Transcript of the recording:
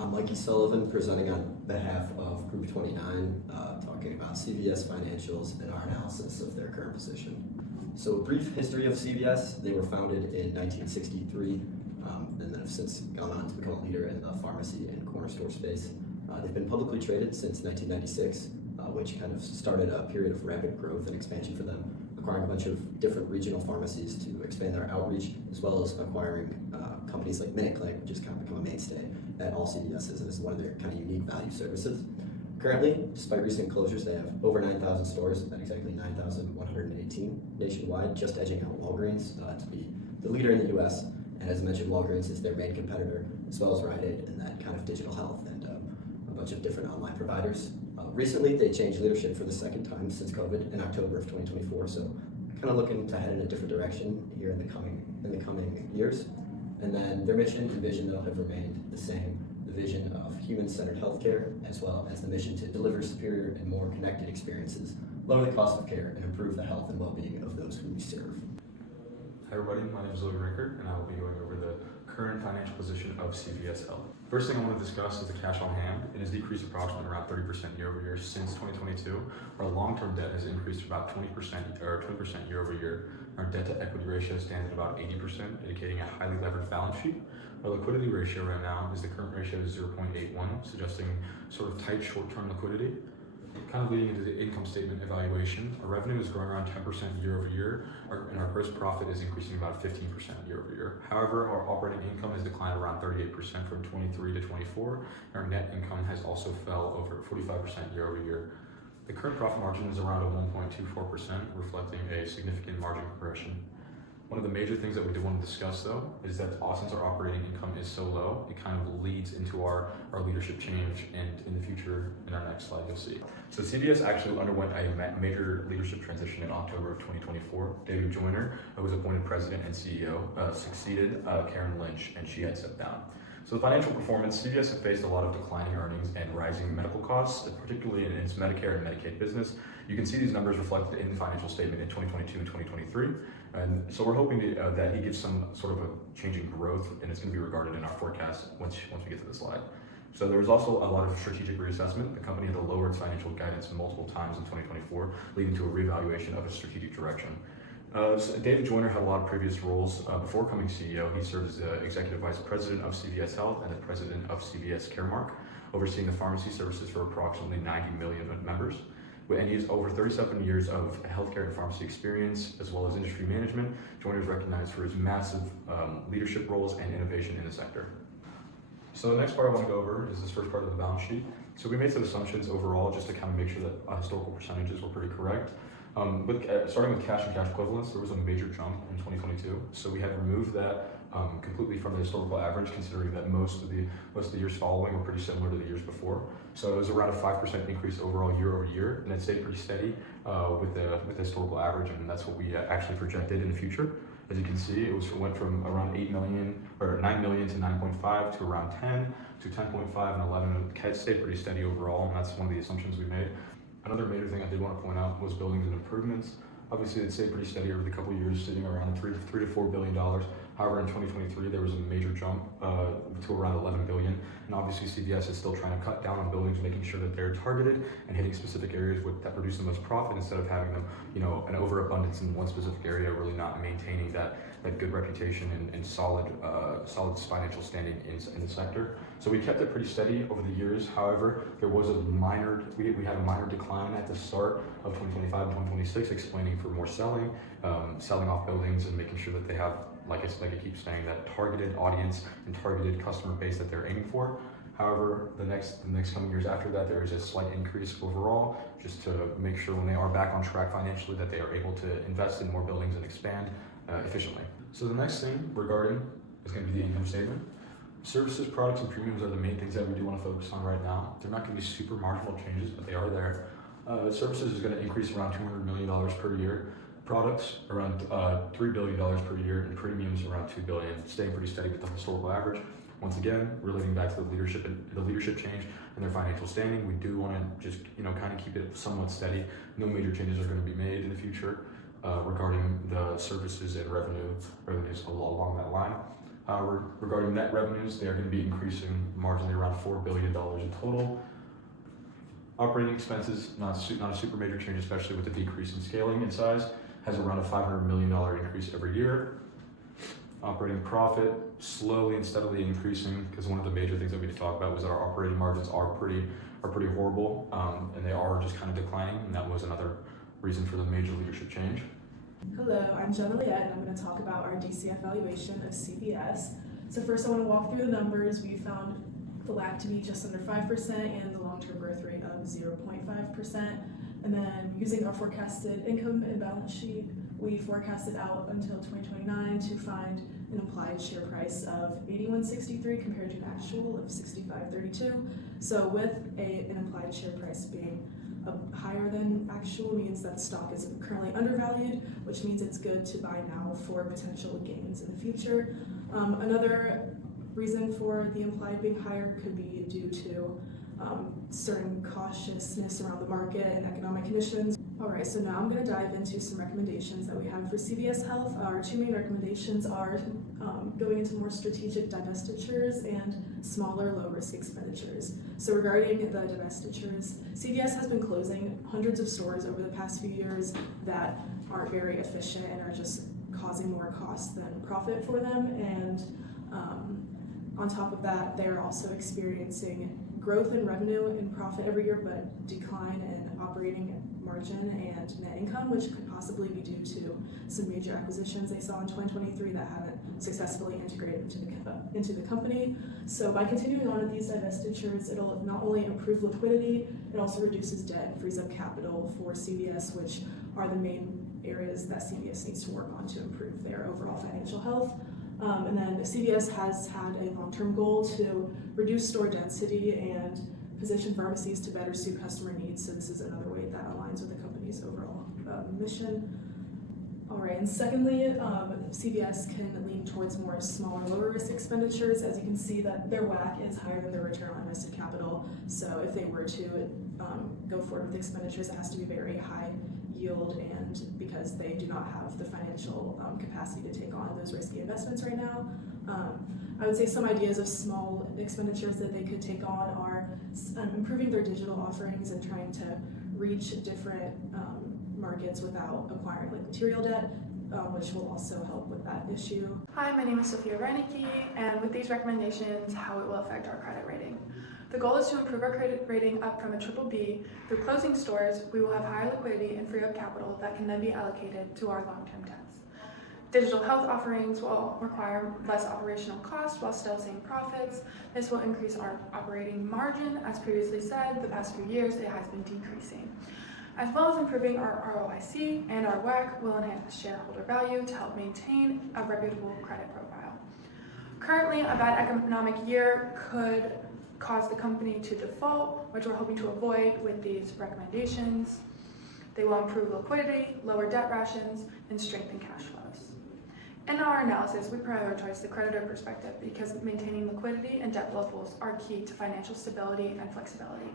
I'm Mikey Sullivan, presenting on behalf of Group 29, talking about CVS financials and our analysis of their current position. So, a brief history of CVS. They were founded in 1963 and then have since gone on to become a leader in the pharmacy and corner store space. They've been publicly traded since 1996, which kind of started a period of rapid growth and expansion for them, acquiring a bunch of different regional pharmacies to expand their outreach, as well as acquiring companies like MinuteClinic, which has kind of become a mainstay at all CVS's and is one of their kind of unique value services. Currently, despite recent closures, they have over 9,000 stores at exactly 9,118 nationwide, just edging out Walgreens to be the leader in the US. And as I mentioned, Walgreens is their main competitor, as well as Rite Aid in that kind of digital health and a bunch of different online providers. Recently, they changed leadership for the second time since COVID in October of 2024, so kind of looking to head in a different direction here in the coming years. And then their mission and vision, though, have remained the same. The vision of human-centered healthcare, as well as the mission to deliver superior and more connected experiences, lower the cost of care, and improve the health and well-being of those who we serve. Hi everybody, my name is Louis Rickert, and I will be going over the current financial position of CVS Health. First thing I want to discuss is the cash on hand. It has decreased approximately around 30% year over year since 2022. Our long-term debt has increased about 20% year over year. Our debt to equity ratio stands at about 80%, indicating a highly leveraged balance sheet. Our liquidity ratio right now is the current ratio is 0.81, suggesting sort of tight short-term liquidity. Kind of leading into the income statement evaluation, our revenue is growing around 10% year over year, and our gross profit is increasing about 15% year over year. However, our operating income has declined around 38% from 23 to 24. Our net income has also fell over 45% year over year. The current profit margin is around a 1.24%, reflecting a significant margin compression. One of the major things that we do want to discuss, though, is that since our operating income is so low, it kind of leads into our leadership change, and in the future, in our next slide, you'll see. So CVS actually underwent a major leadership transition in October of 2024. David Joyner, who was appointed president and CEO, succeeded Karen Lynch, and she had stepped down. So the financial performance, CVS have faced a lot of declining earnings and rising medical costs, particularly in its Medicare and Medicaid business. You can see these numbers reflected in the financial statement in 2022 and 2023. And so we're hoping that he gives some sort of a changing growth, and it's going to be regarded in our forecast once we get to the slide. So there was also a lot of strategic reassessment. The company had to lower its financial guidance multiple times in 2024, leading to a reevaluation of its strategic direction. So David Joyner had a lot of previous roles. Before becoming CEO, he served as the Executive Vice President of CVS Health and the President of CVS Caremark, overseeing the pharmacy services for approximately 90 million members. And he has over 37 years of healthcare and pharmacy experience, as well as industry management. Joyner is recognized for his massive leadership roles and innovation in the sector. So the next part I want to go over is this first part of the balance sheet. So we made some assumptions overall just to kind of make sure that historical percentages were pretty correct. Starting with cash and cash equivalents, there was a major jump in 2022. So we had removed that completely from the historical average, considering that most of the years following were pretty similar to the years before. So it was around a 5% increase overall year over year, and it stayed pretty steady with the historical average, and that's what we actually projected in the future. As you can see, it went from around 9 million to 9.5 to around 10 to 10.5 and 11. It stayed pretty steady overall, and that's one of the assumptions we made. Another major thing I did want to point out was buildings and improvements. Obviously, it stayed pretty steady over the couple of years, sitting around $3 to $4 billion. However, in 2023, there was a major jump to around 11 billion. And obviously, CVS is still trying to cut down on buildings, making sure that they're targeted and hitting specific areas that produce the most profit, instead of having them, an overabundance in one specific area, really not maintaining that good reputation and solid financial standing in the sector. So we kept it pretty steady over the years. However, there was we had a minor decline at the start of 2025 and 2026, explaining for more selling off buildings and making sure that they have, like I keep saying, that targeted audience and targeted customer base that they're aiming for. However, the next coming years after that, there is a slight increase overall, just to make sure when they are back on track financially that they are able to invest in more buildings and expand efficiently. So the next thing regarding is going to be the income statement. Services, products, and premiums are the main things that we do want to focus on right now. They're not going to be super marginal changes, but they are there. Services is going to increase around $200 million per year. Products around $3 billion per year, and premiums around $2 billion, staying pretty steady with the historical average. Once again, relating back to the leadership change and their financial standing, we do want to just kind of keep it somewhat steady. No major changes are going to be made in the future regarding the services and revenues along that line. Regarding net revenues, they are going to be increasing marginally around $4 billion in total. Operating expenses, not a super major change, especially with the decrease in scaling in size, has around a $500 million increase every year. Operating profit slowly and steadily increasing, because one of the major things that we need to talk about was that our operating margins are pretty horrible, and they are just kind of declining, and that was another reason for the major leadership change. Hello, I'm Jenna Liette, and I'm going to talk about our DCF valuation of CVS. So first I want to walk through the numbers. We found the LAC to be just under 5% and the long-term growth rate of 0.5%. And then using our forecasted income and balance sheet, we forecasted out until 2029 to find an implied share price of $81.63 compared to an actual of $65.32. So with an implied share price being higher than actual means that the stock is currently undervalued, which means it's good to buy now for potential gains in the future. Another reason for the implied being higher could be due to certain cautiousness around the market and economic conditions. All right, so now I'm going to dive into some recommendations that we have for CVS Health. Our two main recommendations are going into more strategic divestitures and smaller, low-risk expenditures. So regarding the divestitures, CVS has been closing hundreds of stores over the past few years that aren't very efficient and are just causing more cost than profit for them. And on top of that, they're also experiencing growth in revenue and profit every year, but decline in operating margin and net income, which could possibly be due to some major acquisitions they saw in 2023 that haven't successfully integrated into the company. So by continuing on with these divestitures, it'll not only improve liquidity, it also reduces debt and frees up capital for CVS, which are the main areas that CVS needs to work on to improve their overall financial health. And then CVS has had a long-term goal to reduce store density and position pharmacies to better suit customer needs. So this is another way that aligns with the company's overall mission. All right, and secondly, CVS can lean towards more smaller, lower risk expenditures. As you can see, that their WACC is higher than their return on invested capital. So if they were to go forward with expenditures, it has to be very high yield, and because they do not have the financial capacity to take on those risky investments right now. I would say some ideas of small expenditures that they could take on are improving their digital offerings and trying to reach different markets without acquiring like material debt, which will also help with that issue. Hi, my name is Sophia Reinecke, and with these recommendations, how it will affect our credit rating. The goal is to improve our credit rating up from a BBB. Through closing stores, we will have higher liquidity and free up capital that can then be allocated to our long-term debts. Digital health offerings will require less operational cost while still seeing profits. This will increase our operating margin. As previously said, the past few years it has been decreasing. As well as improving our ROIC and our WACC will enhance shareholder value to help maintain a reputable credit profile. Currently, a bad economic year could cause the company to default, which we're hoping to avoid with these recommendations. They will improve liquidity, lower debt rations, and strengthen cash flows. In our analysis, we prioritize the creditor perspective because maintaining liquidity and debt levels are key to financial stability and flexibility.